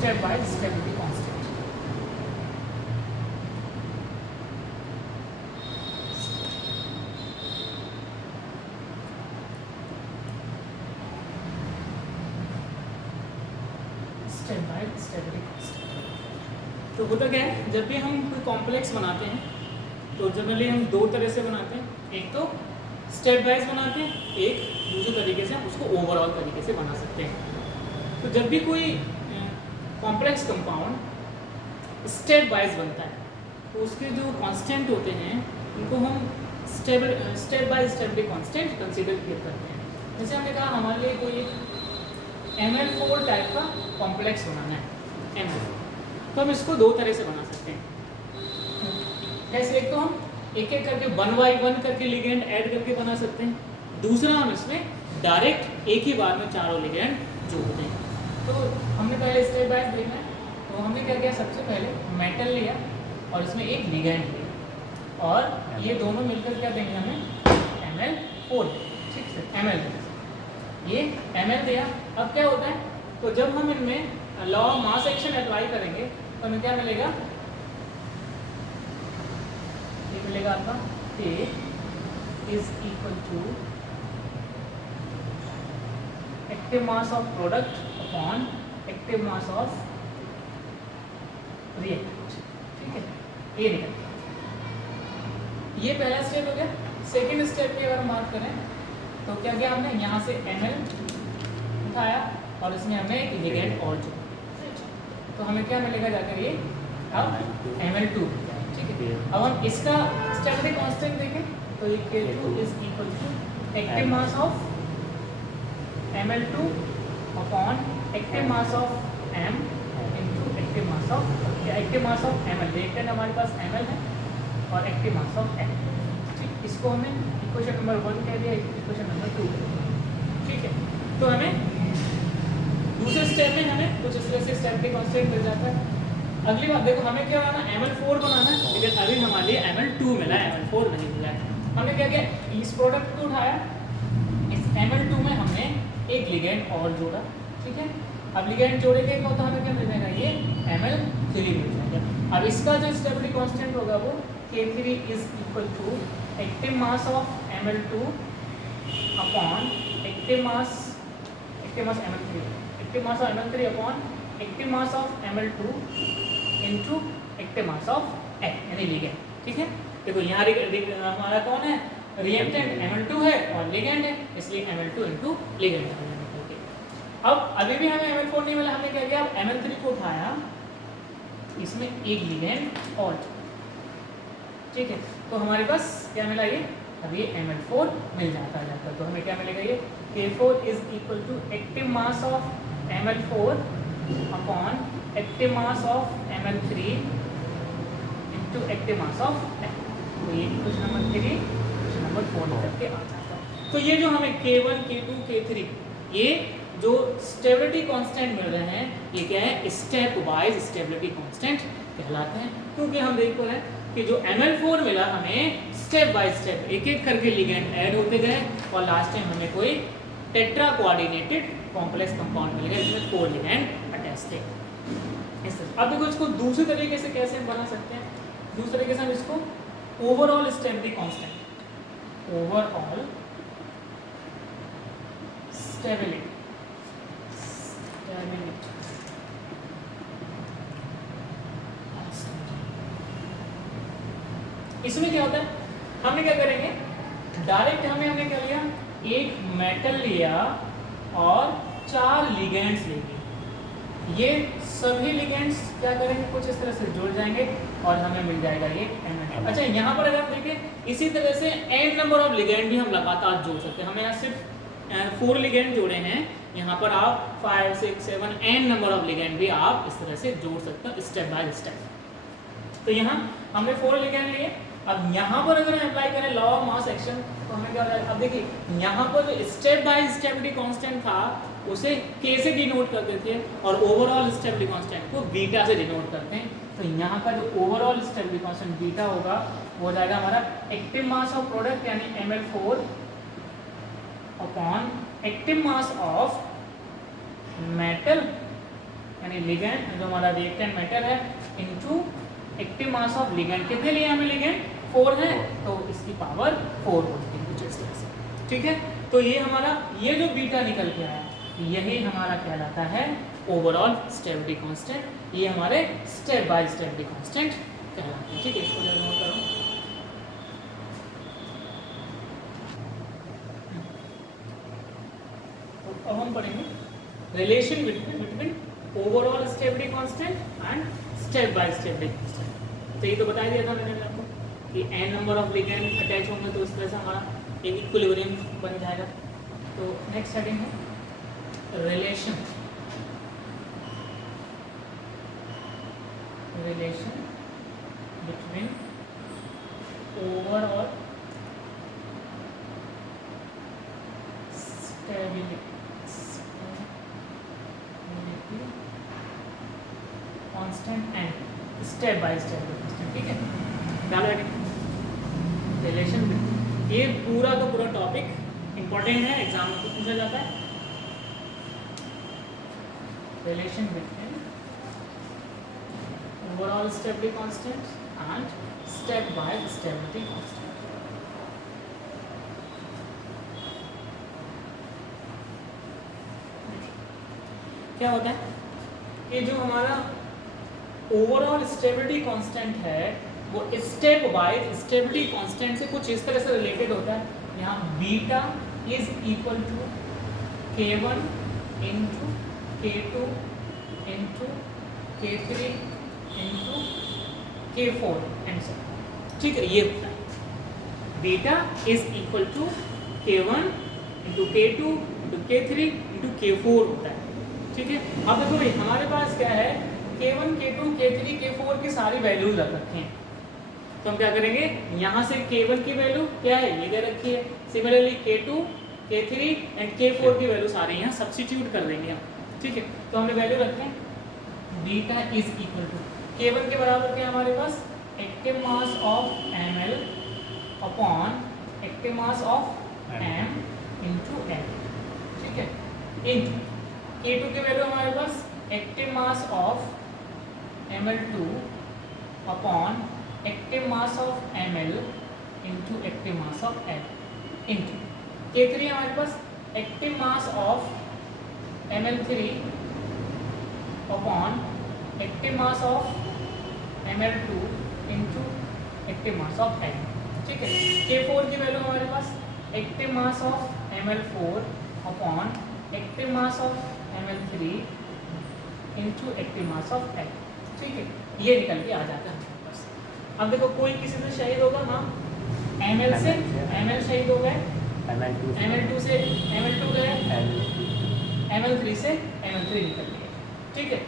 Step by stability constant. Step by stability constant. तो होता क्या है, जब भी हम कोई कॉम्प्लेक्स बनाते हैं तो जनरली हम दो तरह से बनाते हैं, एक तो स्टेप वाइज बनाते हैं, एक दूसरे तरीके से हम उसको ओवरऑल तरीके से बना सकते हैं। तो जब भी कोई कॉम्प्लेक्स कंपाउंड स्टेप वाइज बनता है तो उसके जो कांस्टेंट होते हैं उनको हम step by step constant consider करते हैं। जैसे हमने कहा हमारे लिए कोई Ml4 टाइप का कॉम्प्लेक्स बनाना है Ml, तो हम इसको दो तरह से बना सकते हैं। जैसे एक तो हम एक एक करके 1 by 1 करके लिगेंड ऐड करके बना सकते हैं, दूसरा हम इसमें डायरेक्ट एक ही बार में चारों लिगेंड जोड़ते हैं। तो हमने पहले स्टेप बाय देखना है, तो हमने क्या किया, सबसे पहले मेटल लिया और इसमें एक लिगेंड लिया और ये दोनों मिलकर क्या देंगे हमें Ml4, ठीक है, Ml ये Ml दिया। अब क्या होता है, तो जब हम इनमें law of mass action apply करेंगे तो हमें क्या मिलेगा, ये मिलेगा आपका K is equal to active mass of product upon active mass of reactant, ठीक है, ये निकल गया। ये पहला स्टेप हो गया। सेकेंड स्टेप की अगर हम बात करें तो क्या किया हमने, यहाँ से Ml उठाया और इसमें हमें एक लिगेंड और जोड़ा, तो हमें क्या मिलेगा जाकर, ये अब Ml2, ठीक है। अब हम इसका स्टेबिलिटी कांस्टेंट देखें तो ये K2 is equal to active mass of Ml2 upon active mass of M into active mass of Ml। Reactant हमारे पास Ml है और एक्टिव मास ऑफ M, ठीक। इसको हमने इक्वेशन नंबर 1 कह दिया, इक्वेशन नंबर 2, ठीक है। तो हमें दूसरे स्टेप में हमें कुछ इस तरह से स्टेबिलिटी कांस्टेंट मिल जाता है। अगली बात देखो, हमें क्या बनाना, Ml4 बनाना है, लेकिन अभी हमारे लिए Ml2 मिला है, Ml4 नहीं मिला है। हमने क्या किया, इस प्रोडक्ट को उठाया, इस Ml2 में हमने एक लिगेंड और जोड़ा, ठीक है। अब लिगेंड जोड़ेंगे तो हमें क्या मिल जाएगा, ये Ml3 मिल जाएगा। अब इसका जो स्टेबिलिटी कांस्टेंट होगा वो K3 is equal to active mass of Ml2 upon active mass of Ml3 upon active mass of Ml2 into active mass of M, यानी लिगेंड, ठीक है। देखो यहाँ हमारा कौन है, रिएक्टेंट Ml2 है और लिगेंड है, इसलिए Ml2 इनटू लिगेंड है। अब अभी भी हमें Ml4 नहीं मिला, हमने क्या किया, अब Ml3 को उठाया, इसमें एक लिगेंड और, ठीक है। तो हमारे पास क्या मिला, ये अब ये Ml4 मिल जाता है। तो हमें क्या मिलेगा, ये K4 is equal to active mass of Ml4 upon active mass of Ml3 into active mass of M। तो ये क्वेश्चन नंबर 3, क्वेश्चन नंबर 4 निकल के आ जाता है। तो ये जो हमें K1, K2, K3 ये जो स्टेबिलिटी कांस्टेंट मिल रहे हैं, ये क्या है, स्टेप वाइज स्टेबिलिटी कांस्टेंट कहलाते हैं। क्योंकि हम देखो है कि जो Ml4 मिला हमें स्टेप बाय स्टेप एक एक करके लिगेंड ऐड होते गए और लास्ट टाइम हमें कोई टेट्रा कोऑर्डिनेटेड कॉम्प्लेक्स कंपाउंड मिल गया जिसमें 4 लिगेंड अटैच थे। अब देखो इसको दूसरे तरीके से कैसे हम बना सकते हैं, दूसरे तरीके से हम इसको overall stability constant, overall stability इसमें क्या होता है, हमने क्या करेंगे, डायरेक्ट हमने क्या लिया, एक मेटल लिया और 4 लिगेंड्स लेंगे। ये सभी लिगेंड्स क्या करेंगे, कुछ इस तरह से जुड़ जाएंगे और हमें मिल जाएगा ये Ml। अच्छा, यहाँ पर अगर आप देखें इसी तरह से n नंबर ऑफ लिगेंड भी हम लगातार जोड़ सकते हैं। हमें यहाँ सिर्फ 4 लिगेंड जोड़े हैं, यहाँ पर आप 5, 6, 7 n नंबर ऑफ लिगेंड भी आप इस तरह से जोड़ सकते हो स्टेप बाय स्टेप। तो यहाँ हमने 4 लिगेंड लिए। अब यहाँ पर अगर हम अप्लाई करें लॉ ऑफ मास एक्शन तो हमें क्या हो जाएगा, अब देखिए यहाँ पर जो स्टेप बाय स्टेबिलिटी कांस्टेंट था उसे K से डिनोट करते थे और ओवरऑल स्टेबिलिटी कांस्टेंट को बीटा से डिनोट करते हैं। तो यहाँ का जो ओवरऑल स्टेबिलिटी कांस्टेंट बीटा होगा वो हो जाएगा हमारा एक्टिव मास ऑफ प्रोडक्ट यानी Ml4 upon active mass of metal यानी लिगैंड जो हमारा रिएक्टेंट मैटर है into active mass of ligand. कितने लिए हमें लिगैंड? 4 है, तो इसकी पावर 4 होती है कुछ इस तरह से। ठीक है, तो ये हमारा ये जो बीटा निकल के आया यही हमारा कहलाता है ओवरऑल स्टेबिलिटी कांस्टेंट। ये हमारे स्टेप बाय स्टेबिलिटी कांस्टेंट कहलाते हैं। ठीक है, इसको जरा नोट करो। तो अब हम पढ़ेंगे relation between overall stability constant and step by stability constant. तो ये तो बता दिया था मैंने आपको कि n number of ligand attach होंगे तो उस तरह से हमारा एक इक्विलिब्रियम बन जाएगा। तो नेक्स्ट हेडिंग है relation between overall stability constant and step by step constant. ठीक है, डालो रिलेशन। ये पूरा का पूरा टॉपिक इंपॉर्टेंट है, एग्जाम में तो पूछा जाता है। Relation between overall stability constant and step by stability constant. क्या होता है कि जो हमारा ओवरऑल स्टेबिलिटी कांस्टेंट है वो स्टेप वाइज स्टेबिलिटी कांस्टेंट से कुछ इस तरह से रिलेटेड होता है। यहाँ beta is equal to K1 into K2 into K3 into K4 and so. ठीक है, ये होता है beta is equal to K1 into K2 into K3 into K4 होता है। ठीक है, अब देखो भाई हमारे पास क्या है K1 K2 K3 K4 की सारी वैल्यूज रख रखी हैं। तो हम क्या करेंगे यहाँ से K1 की वैल्यू क्या है ये दे रखी है, similarly K2 K3 and K4 की वैल्यू सारे यहाँ सब्स्टिट्यूट कर देंगे हम। ठीक है, तो हमने वैल्यू रखे beta is equal to K1 के बराबर क्या है हमारे पास active mass of ml upon active mass of m into l। ठीक है, इंटू K2 की वैल्यू हमारे पास active mass of ml2 upon active mass of ml into active mass of l into K3 हमारे पास active mass of ml3 upon active mass of ml2 into active mass of l। ठीक है, K4 की value हमारे पास active mass of ml4 upon active mass of ml3 into active mass of l। ठीक है, ये निकल के आ जाता है। अब देखो कोई किसी से शहीद होगा, हाँ ml से ml शहीद हो गए, ml2 से ml2 गए, ml3 से ml3 निकल गए। ठीक है,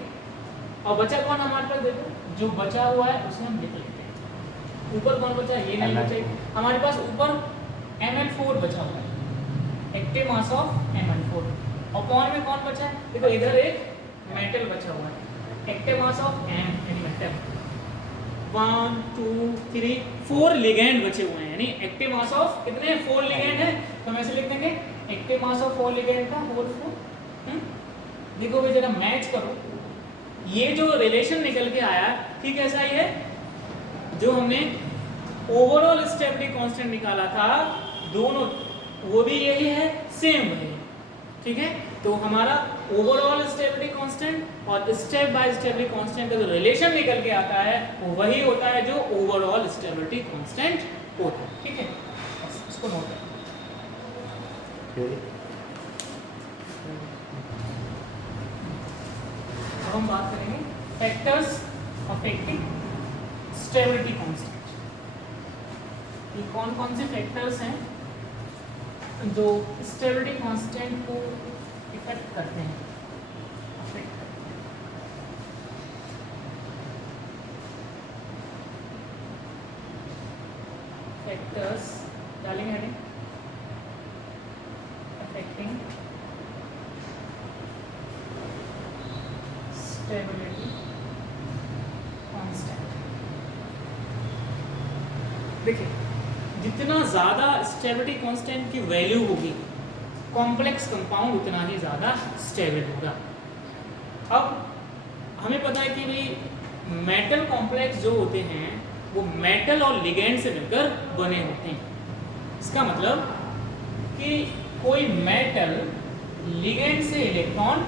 और बचा कौन हमारे पास देखो जो बचा हुआ है उसे हम लिख लेते हैं। ऊपर कौन बचा है ये नहीं बचा हमारे पास, ऊपर ml4 बचा हुआ है active mass of ml4 upon में कौन बचा है देखो इधर एक मेटल बचा हुआ है एक्टिव मास ऑफ m यानी मेटल 1 2 3 4 लिगैंड बचे हुए हैं, यानी एक्टिव मास ऑफ कितने 4 लिगैंड है, तो हम ऐसे लिख देंगे एक्टिव मास ऑफ 4 लिगैंड का होल 4। देखो भाई जरा मैच करो, ये जो रिलेशन निकल के आया ठीक ऐसा ही है जो हमने ओवरऑल स्टेबिलिटी कांस्टेंट निकाला था, दोनों वो भी यही है, सेम वही है। ठीक है, तो हमारा ओवरऑल स्टेबिलिटी कांस्टेंट और स्टेप बाय स्टेबिलिटी कांस्टेंट का जो रिलेशन निकल के आता है वो वही होता है जो ओवरऑल स्टेबिलिटी कांस्टेंट होता है। ठीक है, इसको नोट करें। अब हम बात करेंगे फैक्टर्स अफेक्टिंग स्टेबिलिटी कांस्टेंट। ये कौन कौन से फैक्टर्स हैं जो स्टेबिलिटी कांस्टेंट को इफेक्ट करते हैं, अफेक्ट करते हैं। फैक्टर्स डालेंगे हेडिंग अफेक्टिंग स्टेबिलिटी कांस्टेंट। देखिए जितना ज़्यादा स्टेबिलिटी कांस्टेंट की वैल्यू होगी कॉम्प्लेक्स कंपाउंड उतना ही ज़्यादा स्टेबल होगा। अब हमें पता है कि भाई मेटल कॉम्प्लेक्स जो होते हैं वो मेटल और लिगेंड से मिलकर बने होते हैं। इसका मतलब कि कोई मेटल लिगेंड से इलेक्ट्रॉन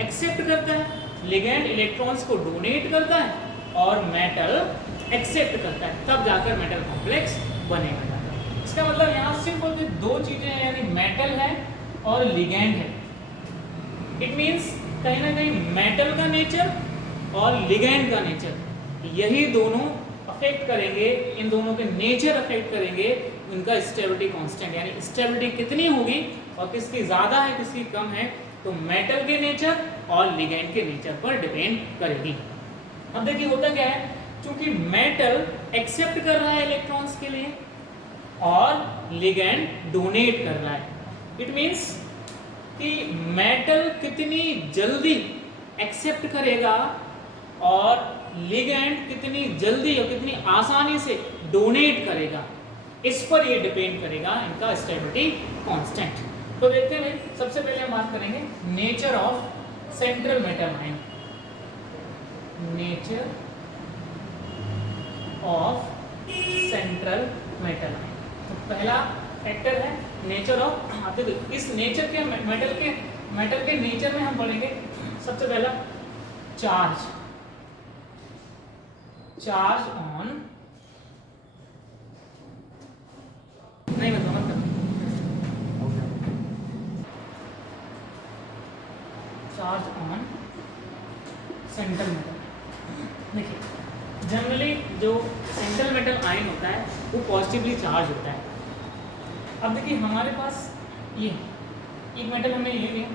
एक्सेप्ट करता है, लिगेंड इलेक्ट्रॉन्स को डोनेट करता है और मेटल एक्सेप्ट करता है, तब जाकर मेटल कॉम्प्लेक्स बनेगा जाकर। इसका मतलब यहाँ सिर्फ और सिर्फ दो चीजें हैं, यानी मेटल है और लिगेंड है। इट मीन्स कहीं ना कहीं मेटल का नेचर और लिगेंड का नेचर, यही दोनों अफेक्ट करेंगे, इन दोनों के नेचर अफेक्ट करेंगे इनका स्टेबिलिटी कांस्टेंट, यानी स्टेबिलिटी कितनी होगी और किसकी ज़्यादा है किसकी कम है, तो मेटल के नेचर और लिगेंड के नेचर पर डिपेंड करेगी। अब देखिए होता क्या है, क्योंकि मेटल एक्सेप्ट कर रहा है इलेक्ट्रॉन्स के लिए और लिगेंड डोनेट कर रहा है, इट मीन्स कि मेटल कितनी जल्दी एक्सेप्ट करेगा और लिगेंड कितनी जल्दी और कितनी आसानी से डोनेट करेगा, इस पर ये डिपेंड करेगा इनका स्टेबिलिटी कांस्टेंट। तो देखते हैं, सबसे पहले हम बात करेंगे nature of central metal ion. Nature of central metal ion, तो पहला फैक्टर है नेचर ऑफ। आते इस नेचर के मेटल के नेचर में हम पढ़ेंगे सबसे पहला चार्ज ऑन, नहीं मतलब चार्ज ऑन सेंट्रल मेटल। देखिए जनरली जो सेंट्रल मेटल आयन होता है वो पॉजिटिवली चार्ज होता है। अब देखिए हमारे पास ये एक मेटल हमने ये लिया,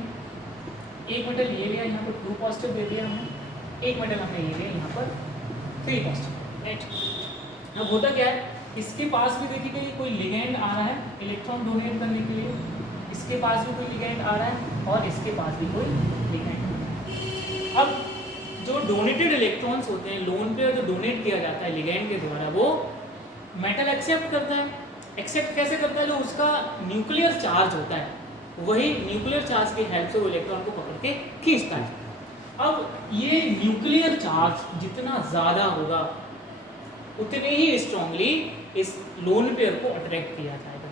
एक मेटल ये लिया, यहाँ पर 2 पॉजिटिव दे दिया हमने, एक मेटल हमने ये लिया यहाँ पर 3 पॉजिटिव, राइट। अब होता क्या है, इसके पास भी देखिए कि कोई लिगेंड आ रहा है इलेक्ट्रॉन डोनेट करने के लिए, इसके पास भी कोई लिगेंड आ रहा है और इसके पास भी कोई लिगेंड। अब जो डोनेटेड इलेक्ट्रॉन्स होते हैं, लोन पेयर जो डोनेट किया जाता है लिगेंड के द्वारा, वो मेटल एक्सेप्ट करता है। एक्सेप्ट कैसे करता है, जो उसका न्यूक्लियर चार्ज होता है वही न्यूक्लियर चार्ज की हेल्प से वो इलेक्ट्रॉन को पकड़ के खींचता है। अब ये न्यूक्लियर चार्ज जितना ज़्यादा होगा उतने ही स्ट्रांगली इस लोन पेयर को अट्रैक्ट किया जाएगा,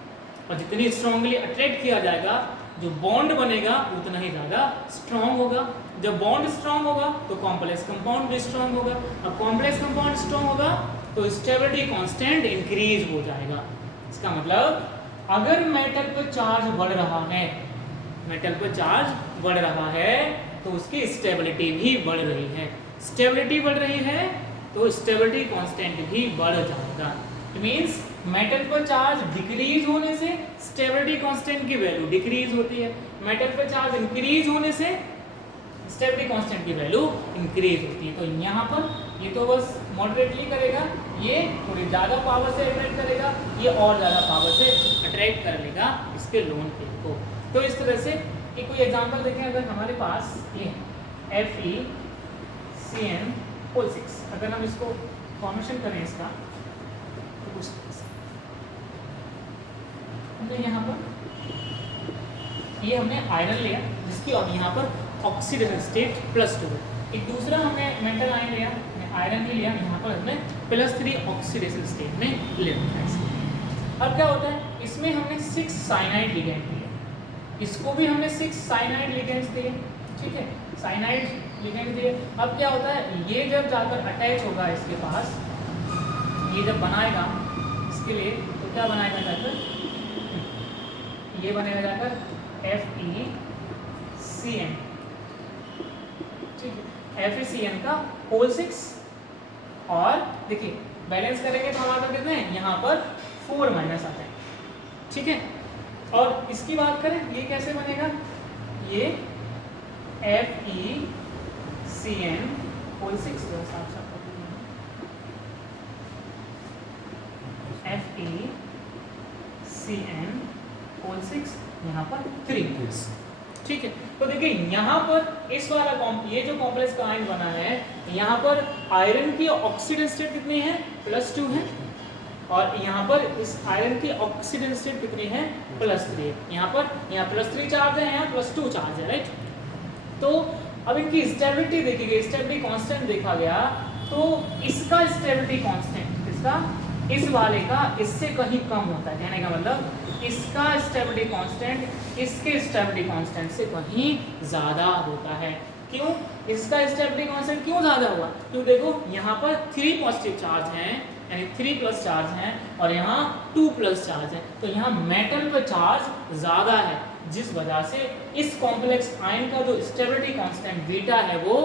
और जितनी स्ट्रांगली अट्रैक्ट किया जाएगा जो बॉन्ड बनेगा उतना ही ज़्यादा स्ट्रांग होगा। जब बॉन्ड स्ट्रांग होगा तो कॉम्प्लेक्स कंपाउंड भी स्ट्रांग होगा, अब कॉम्प्लेक्स कंपाउंड स्ट्रांग होगा तो स्टेबिलिटी कांस्टेंट इंक्रीज हो जाएगा। इसका मतलब अगर मेटल पर चार्ज बढ़ रहा है, मेटल पर चार्ज बढ़ रहा है तो उसकी स्टेबिलिटी भी बढ़ रही है, स्टेबिलिटी बढ़ रही है तो स्टेबिलिटी कांस्टेंट भी बढ़ जाएगा। इट मींस मेटल पर चार्ज डिक्रीज होने से स्टेबिलिटी कांस्टेंट की वैल्यू डिक्रीज होती है, मेटल पर चार्ज इंक्रीज होने से स्टेबिलिटी कांस्टेंट की वैल्यू इंक्रीज होती है। तो यहाँ पर ये तो बस मॉडरेटली करेगा, ये थोड़ी ज़्यादा पावर से अट्रैक्ट करेगा, ये और ज़्यादा पावर से अट्रैक्ट कर लेगा इसके लोन पेयर को। तो इस तरह से एक कोई एग्जांपल देखें, अगर हमारे पास ये FeCN6, अगर हम इसको फॉर्मेशन करें इसका तो कुछ तो यहाँ पर ये हमने आयरन लिया जिसकी और यहाँ पर ऑक्सीडेशन स्टेट +2 है। एक दूसरा हमने मेटल आयन लिया, आयरन ही लिया, यहाँ पर हमने +3 ऑक्सीडेशन स्टेट में ले रखा है। अब क्या होता है, इसमें हमने 6 साइनाइड लिगेंड दिए, इसको भी हमने 6 साइनाइड लिगेंड्स दिए, ठीक है, साइनाइड लिगेंड दिए। अब क्या होता है, ये जब जाकर अटैच होगा इसके पास, ये जब बनाएगा इसके लिए तो क्या बनाएगा जाकर, ये बनेगा जाकर FeCN, ठीक है, FeCN का होल 6, और देखिए बैलेंस करेंगे तो हमारे पास कितने हैं, यहाँ पर 4 माइनस आता है, ठीक है। और इसकी बात करें ये कैसे बनेगा, ये FeCN होल 6 FeCN होल 6 यहाँ पर 3, ठीक है। तो देखिए यहाँ पर इस वाला ये जो कॉम्प्लेक्स का आयन बना है, यहाँ पर आयरन की ऑक्सीडेशन स्टेट कितनी है, +2 है, और यहाँ पर इस आयरन की ऑक्सीडेशन स्टेट कितनी है, +3 है। यहाँ +3 चार्ज है, यहाँ +2 चार्ज है, राइट। तो अब इनकी स्टेबिलिटी देखी गई, स्टेबिलिटी कांस्टेंट देखा गया, तो इसका स्टेबिलिटी कांस्टेंट, इसका इस वाले का इससे कहीं कम होता है, कहने का मतलब इसका स्टेबिलिटी कांस्टेंट इसके स्टेबिलिटी कांस्टेंट से कहीं ज़्यादा होता है। क्यों? इसका स्टेबिलिटी कांस्टेंट क्यों ज़्यादा हुआ? क्यों देखो यहाँ पर 3 पॉजिटिव चार्ज हैं, यानी 3 प्लस चार्ज हैं, और यहाँ 2 प्लस चार्ज है, तो यहाँ मेटल पर चार्ज ज़्यादा है, जिस वजह से इस कॉम्प्लेक्स आयन का जो स्टेबिलिटी कांस्टेंट बीटा है वो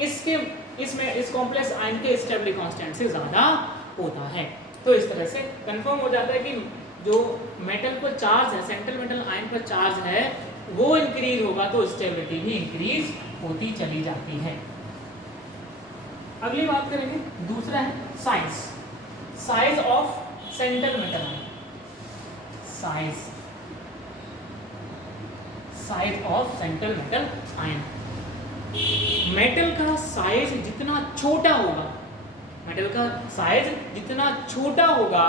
इस कॉम्प्लेक्स आयन के स्टेबिलिटी कांस्टेंट से ज़्यादा होता है। तो इस तरह से कंफर्म हो जाता है कि जो मेटल पर चार्ज है, सेंट्रल मेटल आयन पर चार्ज है, वो इंक्रीज होगा तो स्टेबिलिटी भी इंक्रीज होती चली जाती है। अगली बात करेंगे, दूसरा है size of central metal ion. Size of central metal ion, metal का साइज जितना छोटा होगा, मेटल का साइज जितना छोटा होगा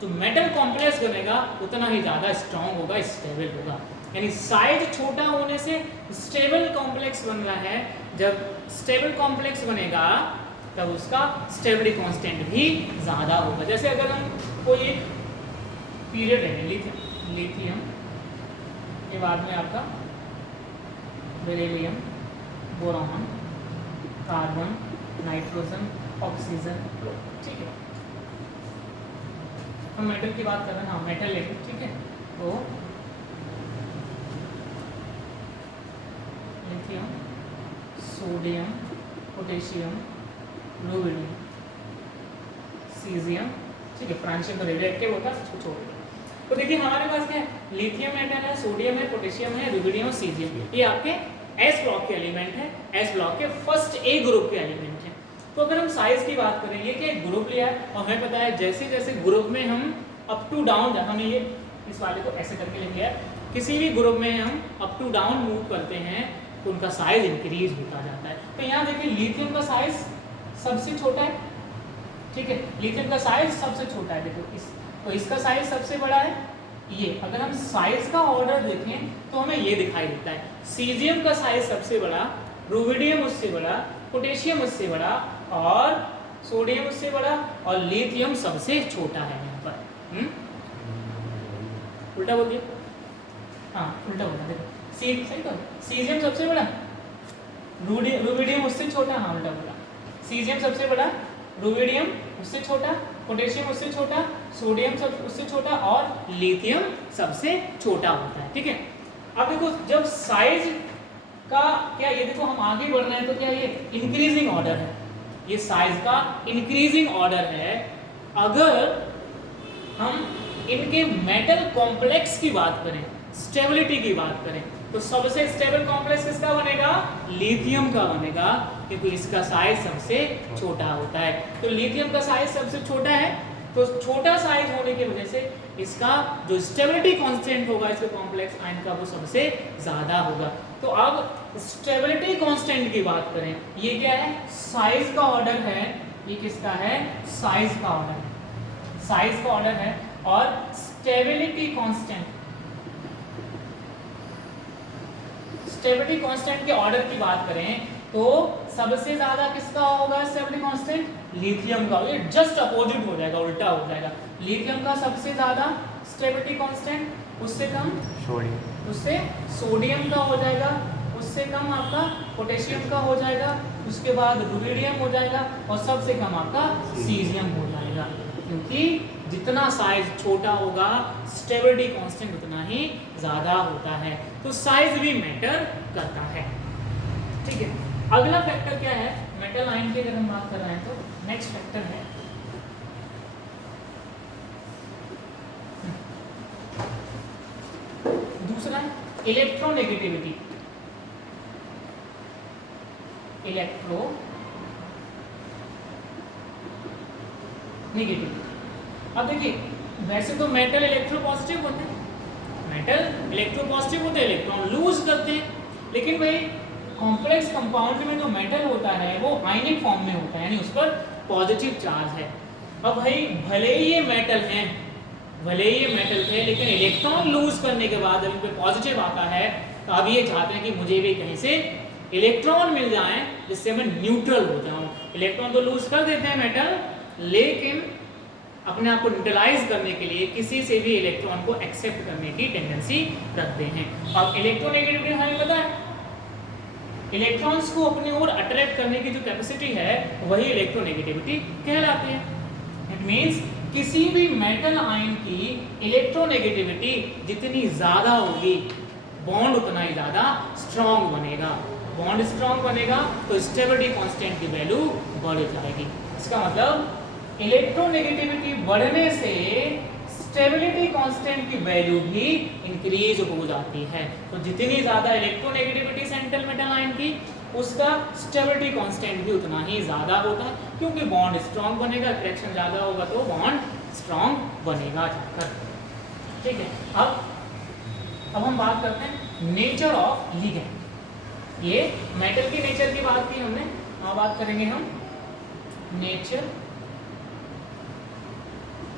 तो मेटल कॉम्प्लेक्स बनेगा उतना ही ज़्यादा स्ट्रॉन्ग होगा, स्टेबल होगा। यानी साइज छोटा होने से स्टेबल कॉम्प्लेक्स बन रहा है, जब स्टेबल कॉम्प्लेक्स बनेगा तब उसका स्टेबिलिटी कांस्टेंट भी ज़्यादा होगा। जैसे अगर हम कोई एक पीरियड है लिथियम, ये बाद में आपका beryllium, boron, carbon, nitrogen, oxygen, ठीक है, हम मेटल की बात कर रहे हैं, हाँ मेटल लेंगे, ठीक है। तो lithium, sodium, potassium, rubidium, caesium, ठीक है, फ्रांशियम तो रेडियोएक्टिव होता है, उसको छोड़ दिया। तो देखिए हमारे पास क्या है, लिथियम मेटल है, सोडियम है, पोटेशियम है, रुबिडियम, सीजियम, ये आपके एस ब्लॉक के एलिमेंट है, एस ब्लॉक के फर्स्ट ए ग्रुप के एलिमेंट है। तो अगर हम साइज की बात करें, ये क्या ग्रुप लिया है, और हमें पता है जैसे जैसे ग्रुप में हम अप टू डाउन, जहाँ हमने ये इस वाले को ऐसे करके लिख लिया, किसी भी ग्रुप में हम अप टू डाउन मूव करते हैं तो उनका साइज इंक्रीज होता जाता है। तो यहाँ देखिए लिथियम का साइज सबसे छोटा है, ठीक है, लिथियम का साइज सबसे छोटा है, देखो तो इसका साइज सबसे बड़ा है ये। अगर हम साइज का ऑर्डर देखें तो हमें ये दिखाई देता है, सीजियम का साइज सबसे बड़ा, रुबिडियम उससे बड़ा, पोटेशियम उससे बड़ा, और सोडियम उससे बड़ा, और लिथियम सबसे छोटा है यहाँ पर। उल्टा बोल दिया, हाँ उल्टा बोला, देखो सही तो सीजियम सबसे बड़ा, रुबिडियम उससे छोटा, हाँ उल्टा बोला, सीजियम सबसे बड़ा, रुबिडियम उससे छोटा, पोटेशियम उससे छोटा, सोडियम उससे छोटा, और लिथियम सबसे छोटा होता है, ठीक है। अब देखो जब साइज का क्या, ये देखो हम आगे बढ़ रहे हैं तो क्या ये इंक्रीजिंग ऑर्डर है, ये साइज का इंक्रीजिंग ऑर्डर है। अगर हम इनके मेटल कॉम्प्लेक्स की बात करें, स्टेबिलिटी की बात करें, तो सबसे स्टेबल कॉम्प्लेक्स किसका बनेगा, लिथियम का बनेगा, क्योंकि इसका साइज सबसे छोटा होता है। तो लिथियम का साइज सबसे छोटा है, तो छोटा साइज होने की वजह से इसका जो स्टेबिलिटी कांस्टेंट होगा इसके कॉम्प्लेक्स आयन का, वो सबसे ज़्यादा होगा। तो अब स्टेबिलिटी कांस्टेंट की बात करें, ये क्या है, साइज का ऑर्डर है, ये किसका है, साइज का ऑर्डर, साइज का ऑर्डर है। और स्टेबिलिटी कांस्टेंट, स्टेबिलिटी कांस्टेंट के ऑर्डर की बात करें तो सबसे ज्यादा किसका होगा स्टेबिलिटी कांस्टेंट, लिथियम का। ये जस्ट अपोजिट हो जाएगा, उल्टा हो जाएगा, लिथियम का सबसे ज्यादा स्टेबिलिटी कांस्टेंट, उससे कम सोडियम, उससे सोडियम का हो जाएगा, उससे कम आपका पोटेशियम का हो जाएगा, उसके बाद रुबिडियम हो जाएगा, और सबसे कम आपका सीजियम हो जाएगा। क्योंकि जितना साइज छोटा होगा स्टेबिलिटी कांस्टेंट उतना ही ज़्यादा होता है। तो साइज भी मैटर करता है, ठीक है। अगला फैक्टर क्या है मेटल आयन की, अगर हम बात कर रहे हैं तो नेक्स्ट फैक्टर है दूसरा है इलेक्ट्रोनेगेटिविटी। नेगेटिव। अब देखिए वैसे तो मेटल इलेक्ट्रोपॉजिटिव होते हैं, मेटल इलेक्ट्रोपॉजिटिव होते हैं, इलेक्ट्रॉन लूज करते हैं, लेकिन भाई कॉम्प्लेक्स कंपाउंड में जो मेटल होता है वो आयनिक फॉर्म में होता है, यानी उस पर पॉजिटिव चार्ज है। अब भाई भले ही ये मेटल हैं, भले ही ये मेटल थे, लेकिन इलेक्ट्रॉन लूज करने के बाद जब इन पे पॉजिटिव आता है तो अब ये चाहते हैं कि मुझे भी कहीं से इलेक्ट्रॉन मिल जाएं जिससे मैं न्यूट्रल हो जाऊं। इलेक्ट्रॉन तो लूज कर देते हैं मेटल, लेकिन अपने आप को न्यूट्रलाइज करने के लिए किसी से भी इलेक्ट्रॉन को एक्सेप्ट करने की टेंडेंसी रखते हैं। अब इलेक्ट्रोनेगेटिविटी हमें पता है, इलेक्ट्रॉन्स को अपनी ओर अट्रैक्ट करने की जो कैपेसिटी है वही इलेक्ट्रोनेगेटिविटी कहलाती है। इट मींस किसी भी मेटल आयन की इलेक्ट्रोनेगेटिविटी जितनी ज्यादा होगी, बॉन्ड उतना ही ज्यादा स्ट्रॉन्ग बनेगा। बॉन्ड स्ट्रॉन्ग बनेगा तो स्टेबिलिटी कांस्टेंट की वैल्यू बढ़ जाएगी। इसका मतलब इलेक्ट्रोनेगेटिविटी बढ़ने से स्टेबिलिटी कांस्टेंट की वैल्यू भी इंक्रीज हो जाती है। तो जितनी ज्यादा इलेक्ट्रोनेगेटिविटी सेंट्रल मेटल आयन की, उसका स्टेबिलिटी कांस्टेंट भी उतना ही ज्यादा होता है, क्योंकि बॉन्ड स्ट्रॉन्ग बनेगा, अट्रैक्शन ज्यादा होगा तो बॉन्ड स्ट्रॉन्ग बनेगा जाकर। ठीक है, अब हम बात करते हैं नेचर ऑफ लिगेंड। ये मेटल की नेचर की बात की हमने, अब बात करेंगे हम nature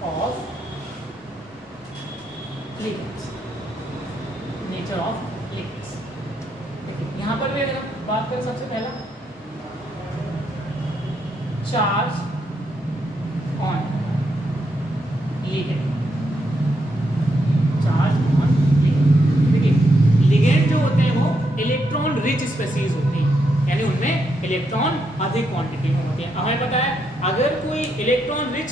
of ligands. Nature of ligands, देखिए यहां पर भी अगर हम बात करें, सबसे पहला charge on ligand, charge on ligand. देखिए लिगेंड जो होते हैं वो इलेक्ट्रॉन रिच स्पेसीज होती हैं, यानी उनमें इलेक्ट्रॉन अधिक क्वांटिटी में होती है। हमें पता है अगर कोई इलेक्ट्रॉन रिच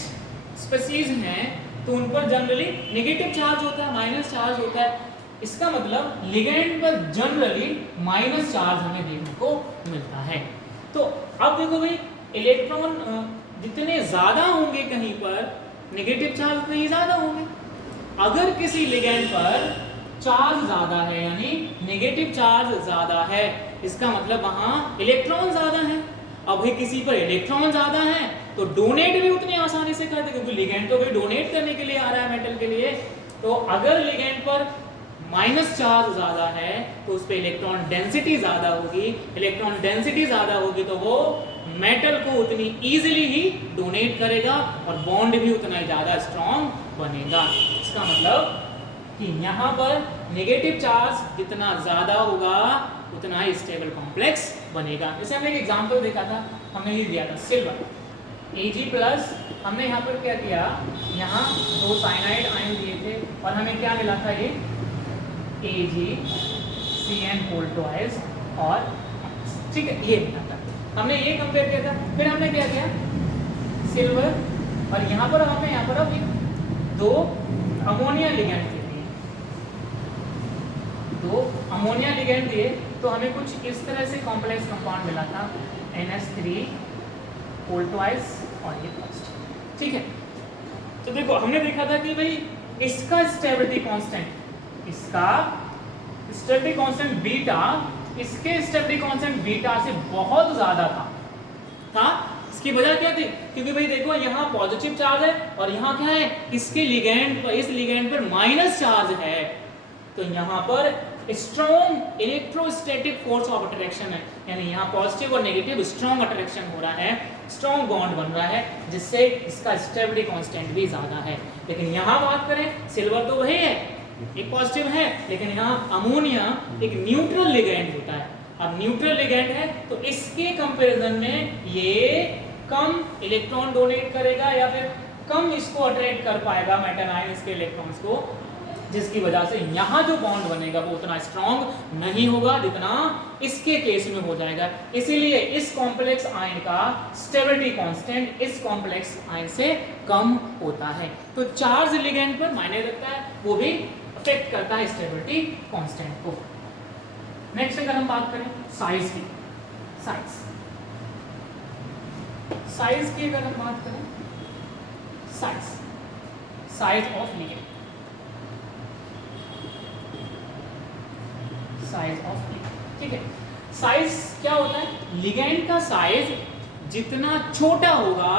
स्पेसीज हैं तो उन पर जनरली नेगेटिव चार्ज होता है, माइनस चार्ज होता है। इसका मतलब लिगेंड पर जनरली माइनस चार्ज हमें देखने को मिलता है। तो अब देखो भाई, इलेक्ट्रॉन जितने ज्यादा होंगे कहीं पर, नेगेटिव चार्ज उतने ही ज्यादा होंगे। अगर किसी लिगेंड पर चार्ज ज्यादा है, यानी नेगेटिव चार्ज ज्यादा है, इसका मतलब वहां इलेक्ट्रॉन ज्यादा है। अब भाई किसी पर इलेक्ट्रॉन ज्यादा है तो डोनेट भी उतनी आसानी से कर दे, क्योंकि लिगेंड तो भाई डोनेट करने के लिए आ रहा है मेटल के लिए। तो अगर लिगेंड पर माइनस चार्ज ज्यादा है तो उस पर इलेक्ट्रॉन डेंसिटी ज्यादा होगी। इलेक्ट्रॉन डेंसिटी ज्यादा होगी तो वो मेटल को उतनी इजीली ही डोनेट करेगा और बॉन्ड भी उतना ही ज्यादा स्ट्रॉन्ग बनेगा। इसका मतलब कि यहाँ पर नेगेटिव चार्ज जितना ज्यादा होगा उतना ही स्टेबल कॉम्प्लेक्स बनेगा। जैसे हमने एक एग्जांपल देखा था, हमने ये दिया था सिल्वर Ag+, हमने यहाँ पर क्या किया, यहाँ दो साइनाइड आयन दिए थे और हमें क्या मिला था, ये AgCN2 और ठीक है, ये मिला था। हमने ये कंपेयर किया था। फिर हमने क्या किया, सिल्वर और यहाँ पर हमने यहाँ पर अब दो अमोनिया लिगेंड दिए, दो अमोनिया लिगेंड दिए तो हमें कुछ इस तरह से कॉम्प्लेक्स कंपाउंड मिला था, NH3 और ये फर्स्ट। ठीक है, तो देखो हमने देखा था कि भाई इसका स्टेबिलिटी कांस्टेंट, इसका स्टेबिलिटी कांस्टेंट बीटा इसके स्टेबिलिटी कांस्टेंट बीटा से बहुत ज्यादा था। इसकी वजह क्या थी, क्योंकि भाई देखो यहाँ पॉजिटिव चार्ज है और यहाँ क्या है, इसके लिगेंड पर, इस लिगेंड पर माइनस चार्ज है। तो यहाँ पर strong electrostatic force of attraction है, यानी यहाँ पॉजिटिव और नेगेटिव स्ट्रॉन्ग अट्रैक्शन हो रहा है, स्ट्रॉन्ग बॉन्ड बन रहा है, जिससे इसका स्टेबिलिटी कांस्टेंट भी ज्यादा है। लेकिन यहाँ बात करें, सिल्वर तो वही है, एक पॉजिटिव है, लेकिन यहाँ अमोनिया एक न्यूट्रल लिगेंड होता है। अब न्यूट्रल लिगेंड है तो इसके कंपैरिजन में ये कम इलेक्ट्रॉन डोनेट करेगा या फिर कम इसको अट्रैक्ट कर पाएगा मेटल आयन इसके इलेक्ट्रॉन्स को, जिसकी वजह से यहाँ जो बॉन्ड बनेगा वो उतना स्ट्रॉन्ग नहीं होगा जितना इसके केस में हो जाएगा। इसीलिए इस कॉम्प्लेक्स आयन का स्टेबिलिटी कांस्टेंट इस कॉम्प्लेक्स आयन से कम होता है। तो चार्ज लिगेंड पर मायने रखता है, वो भी अफेक्ट करता है स्टेबिलिटी कांस्टेंट को। नेक्स्ट अगर हम बात करें साइज की, साइज की अगर हम बात करें, size of ligand, size of ligand. ठीक है, साइज क्या होता है, लिगेंड का साइज जितना छोटा होगा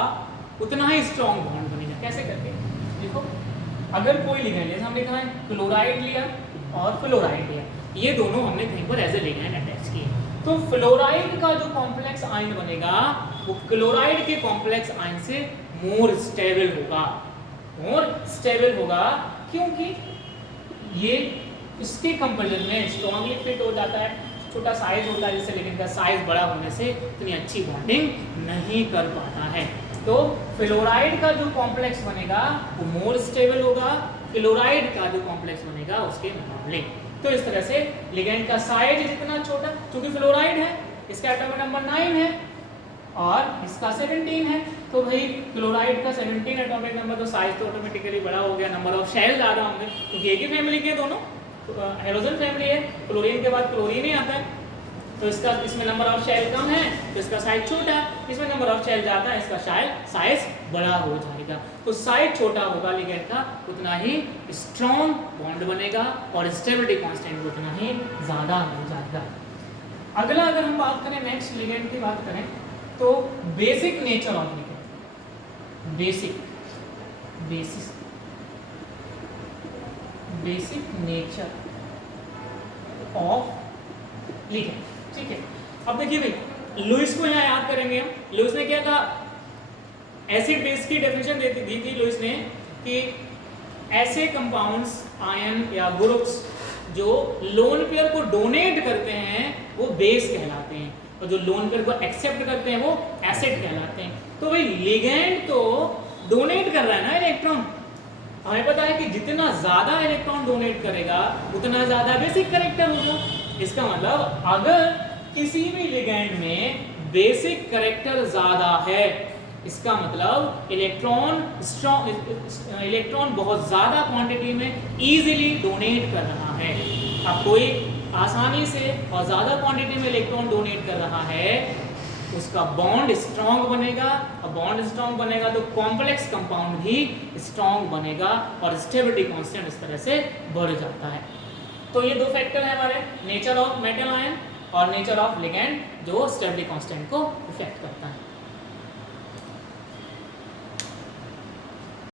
उतना ही स्ट्रॉन्ग बॉन्ड बनेगा। कैसे करके देखो, अगर कोई लिगेंड, जैसे हमने कहा क्लोराइड लिया और फ्लोराइड लिया, ये दोनों हमने कहीं पर एज ए लिगेंड अटैच किए, तो फ्लोराइड का जो कॉम्प्लेक्स आयन बनेगा वो क्लोराइड के कॉम्प्लेक्स आयन से मोर स्टेबल होगा, क्योंकि ये इसके कंपैरिजन में स्ट्रांगली फिट हो जाता है। छोटा साइज होता है जिससे लिगेंड का साइज बड़ा होने से इतनी अच्छी बॉन्डिंग नहीं कर पाता है। तो फ्लोराइड का जो कॉम्प्लेक्स बनेगा वो मोर स्टेबल होगा क्लोराइड का जो कॉम्प्लेक्स बनेगा उसके मुकाबले। तो इस तरह से लिगेंड का साइज जितना छोटा, क्योंकि फ्लोराइड है, इसका एटॉमिक नंबर 9 है और इसका 17 है, तो भाई क्लोराइड का 17 एटॉमिक नंबर, तो साइज तो ऑटोमेटिकली बड़ा हो गया, नंबर ऑफ शेल ज़्यादा होंगे क्योंकि एक ही फैमिली के दोनों हेलोजन फैमिली है, क्लोरीन के बाद क्लोरीन ही आता है, तो इसका इसमें नंबर ऑफ शेल कम है तो इसका साइज छोटा है, इसमें नंबर ऑफ शेल ज़्यादा है, इसका साइज बड़ा हो जाएगा। तो साइज छोटा होगा लिगेंड का उतना ही स्ट्रॉन्ग बॉन्ड बनेगा और स्टेबिलिटी कांस्टेंट उतना ही ज़्यादा हो जाएगा। अगला अगर हम बात करें नेक्स्ट लिगेंड की बात करें तो basic nature of ligand, basic nature of ligand. ठीक है, अब देखिए भाई लुईस को यहाँ याद करेंगे हम। लुईस ने क्या कहा, एसिड बेस की डेफिनेशन दी थी लुईस ने कि ऐसे कंपाउंड्स आयन या ग्रुप्स जो लोन पेयर को डोनेट करते हैं वो बेस कहलाते हैं और जो लोन पेयर को एक्सेप्ट करते हैं वो एसिड कहलाते हैं। तो भाई लिगेंड तो डोनेट कर रहा है ना इलेक्ट्रॉन, हमें पता है कि जितना ज्यादा इलेक्ट्रॉन डोनेट करेगा उतना ज्यादा बेसिक कैरेक्टर होगा। इसका मतलब अगर किसी भी लिगेंड में बेसिक कैरेक्टर ज्यादा है, इसका मतलब इलेक्ट्रॉन बहुत ज्यादा क्वांटिटी में इजीली डोनेट कर रहा है। अब कोई आसानी से और ज्यादा क्वांटिटी में इलेक्ट्रॉन डोनेट कर रहा है, उसका बॉन्ड स्ट्रॉन्ग बनेगा और बॉन्ड स्ट्रॉन्ग बनेगा तो कॉम्प्लेक्स कंपाउंड भी स्ट्रॉन्ग बनेगा और स्टेबिलिटी कांस्टेंट इस तरह से बढ़ जाता है। तो ये दो फैक्टर है हमारे, नेचर ऑफ मेटल आयन और नेचर ऑफ लिगेंड, जो स्टेबिलिटी कांस्टेंट को इफेक्ट करता है।